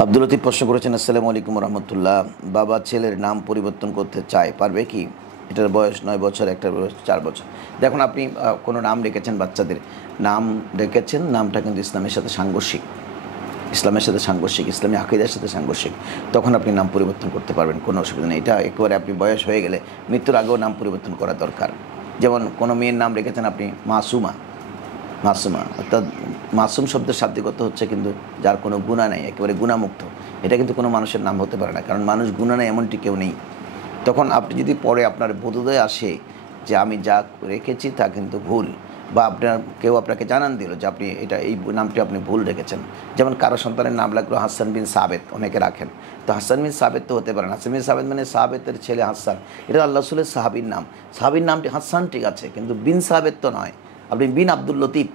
আব্দুল লতিফ প্রশ্ন করেছেন, আসসালামু আলাইকুম রহমতুল্লাহ। বাবা ছেলের নাম পরিবর্তন করতে চায়, পারবে কি? এটার বয়স 9 বছর, একটার বয়স 4 বছর। দেখুন, আপনি কোনো নাম রেখেছেন, বাচ্চাদের নাম রেখেছেন, নামটা কিন্তু ইসলামের সাথে সাংঘর্ষিক, ইসলামী আকীদার সাথে সাংঘর্ষিক, তখন আপনি নাম পরিবর্তন করতে পারবেন, কোনো অসুবিধা নেই। এটা একেবারে আপনি বয়স হয়ে গেলে মৃত্যুর আগেও নাম পরিবর্তন করা দরকার। যেমন কোনো মেয়ের নাম রেখেছেন আপনি মাসুমা, অর্থাৎ মাসুম শব্দের শাব্দিক হচ্ছে কিন্তু যার কোনো গুনাহ নেই, একেবারে গুনাহমুক্ত। এটা কিন্তু কোনো মানুষের নাম হতে পারে না, কারণ মানুষ গুনাহ নেই এমনটি কেউ নেই। তখন আপনি যদি পরে আপনার বোধোদয় আসে যে আমি যা রেখেছি তা কিন্তু ভুল, বা কেউ আপনাকে জানান দিল যে আপনি এই নামটি আপনি ভুল রেখেছেন। যেমন কারো সন্তানের নাম লাগলো হাসান বিন সাবেত, অনেকে রাখেন, তো হাসান বিন সাবেত তো হতে পারে না। হাসান বিন সাবেত মানে সাবেতের ছেলে হাসান, এটা আল্লাহ রাসূলের সাহাবীর নাম। সাহাবীর নামটি হাসান, ঠিক আছে, কিন্তু বিন সাবেত তো নয়। আপনি বিন আব্দুল লতিফ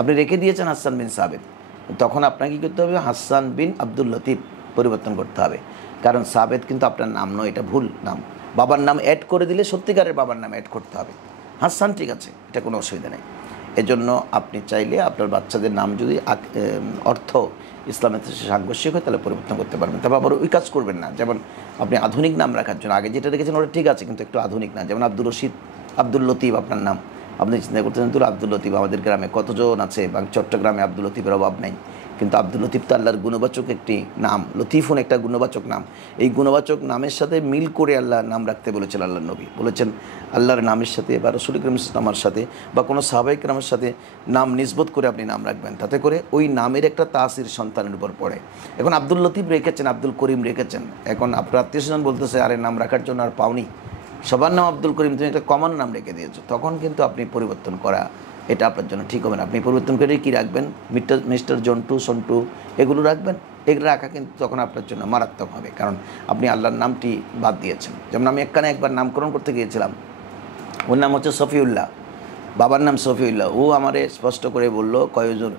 আপনি রেখে দিয়েছেন হাসান বিন সাবেত, তখন আপনাকে কী করতে হবে? হাসান বিন আব্দুল লতিফ পরিবর্তন করতে হবে, কারণ সাবেত কিন্তু আপনার নাম নয়, এটা ভুল নাম। বাবার নাম অ্যাড করে দিলে সত্যিকারের বাবার নাম অ্যাড করতে হবে। হাসান ঠিক আছে, এটা কোনো অসুবিধা নেই। এজন্য আপনি চাইলে আপনার বাচ্চাদের নাম যদি অর্থ ইসলামের সাথে সাংঘর্ষিক হয় তাহলে পরিবর্তন করতে পারবেন। তবে আবার ওই কাজ করবেন না, যেমন আপনি আধুনিক নাম রাখার জন্য আগে যেটা রেখেছেন ওটা ঠিক আছে, কিন্তু একটু আধুনিক না। যেমন আব্দুর রশিদ, আব্দুল লতিফ আপনার নাম, আপনি চিন্তা করতেছেন তো আব্দুল লতিফ, আমাদের গ্রামে কতজন আছে, বা চট্টগ্রামে আব্দুল লতিফের অভাব নেই, কিন্তু আব্দুল লতিফ তো আল্লাহর গুণবাচক একটি নাম, লতিফুন একটা গুণবাচক নাম। এই গুণবাচক নামের সাথে মিল করে আল্লাহ নাম রাখতে বলেছেন। আল্লাহর নবী বলেছেন আল্লাহর নামের সাথে বা রাসূল করিম নামের সাথে বা কোনো সাহাবায়ে কেরামের সাথে নাম নিসবত করে আপনি নাম রাখবেন, তাতে করে ওই নামের একটা তাসির সন্তানের উপর পড়ে। এখন আব্দুল লতিফ রেখেছেন, আব্দুল করিম রেখেছেন, এখন আপনার আত্মীয়স্বজন বলতেছে আরে নাম রাখার জন্য আর পাওনি, সবার নাম আব্দুল করিম, তুমি একটা কমন নাম রেখে দিয়েছো, তখন কিন্তু আপনি পরিবর্তন করা এটা আপনার জন্য ঠিক হবে না। আপনি পরিবর্তন করে কী রাখবেন? মিস্টার জন্টু, সন্টু এগুলো রাখবেন। এগুলো রাখা কিন্তু তখন আপনার জন্য মারাত্মক হবে, কারণ আপনি আল্লাহর নামটি বাদ দিয়েছেন। যেমন আমি একবার নামকরণ করতে গিয়েছিলাম, ওর নাম হচ্ছে সফিউল্লাহ, বাবার নাম সফিউল্লাহ। ও আমারে স্পষ্ট করে বললো, কয়জন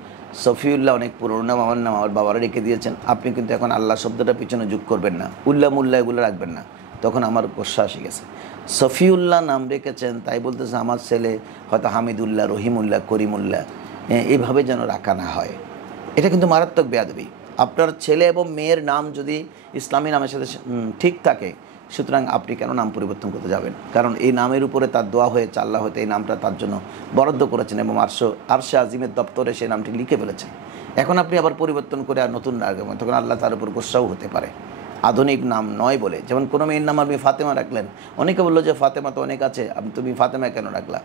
সফিউল্লাহ অনেক পুরোনো নাম, আমার নাম আমার বাবারা রেখে দিয়েছেন, আপনি কিন্তু এখন আল্লাহ শব্দটা পিছনে যোগ করবেন না, উল্লাহ মুল্লাহ এগুলো রাখবেন না। তখন আমার গোস্বা এসে গেছে। সফিউল্লাহ নাম রেখেছেন, তাই বলতেছে আমার ছেলে হয়তো হামিদুল্লাহ, রহিমুল্লাহ, করিমুল্লাহ এইভাবে যেন রাখা না হয়। এটা কিন্তু মারাত্মক বেয়াদবি। আপনার ছেলে এবং মেয়ের নাম যদি ইসলামী নামের সাথে ঠিক থাকে, সুতরাং আপনি কেন নাম পরিবর্তন করতে যাবেন? কারণ এই নামের উপরে তার দোয়া হয়েছে, আল্লাহ হয়তো এই নামটা তার জন্য বরাদ্দ করেছেন এবং আরশে আজিমের দপ্তরে সেই নামটি লিখে ফেলেছেন। এখন আপনি আবার পরিবর্তন করে আর নতুন রাখবেন, তখন আল্লাহ তার উপর গোস্সাও হতে পারে, আধুনিক নাম নয় বলে। যেমন কোনো মেয়ের নাম আপনি ফাতেমা রাখলেন, অনেকে বললো যে ফাতেমা তো অনেক আছে, তুমি ফাতেমা কেন রাখলা?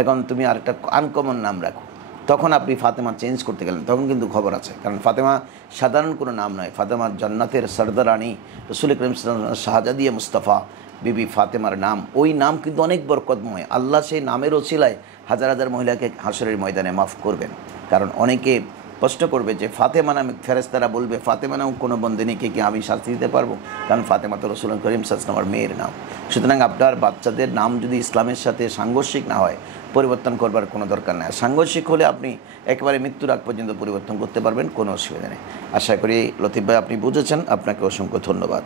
এখন তুমি আরেকটা আনকমন নাম রাখো, তখন আপনি ফাতেমা চেঞ্জ করতে গেলেন, তখন কিন্তু খবর আছে। কারণ ফাতেমা সাধারণ কোনো নাম নয়, ফাতেমা জান্নাতের সরদারানী রাসূল করিম সাল্লাল্লাহু আলাইহি ওয়াসাল্লাম শাহজাদিয়া মুস্তাফা বিবি ফাতেমার নাম। ওই নাম কিন্তু অনেক বরকতময়। আল্লাহ সেই নামের ওসিলায় হাজার হাজার মহিলাকে হাসরের ময়দানে মাফ করবেন। কারণ অনেকে প্রশ্ন করবে যে ফাতেমা নামে ফেরেশতারা বলবে ফাতেমা নাম কোনো বন্দিনীকে কি আমি শাস্তি দিতে পারবো? কারণ ফাতেমা তো রাসূল করিম সাল্লাল্লাহু আলাইহি ওয়াসাল্লামের মেয়ের নাম। সুতরাং আপনার বাচ্চাদের নাম যদি ইসলামের সাথে সাংঘর্ষিক না হয়, পরিবর্তন করবার কোনো দরকার নেই। সাংঘর্ষিক হলে আপনি একেবারে মৃত্যুর আগ পর্যন্ত পরিবর্তন করতে পারবেন, কোনো অসুবিধা নেই। আশা করি লতিফ ভাই আপনি বুঝেছেন, আপনাকে অসংখ্য ধন্যবাদ।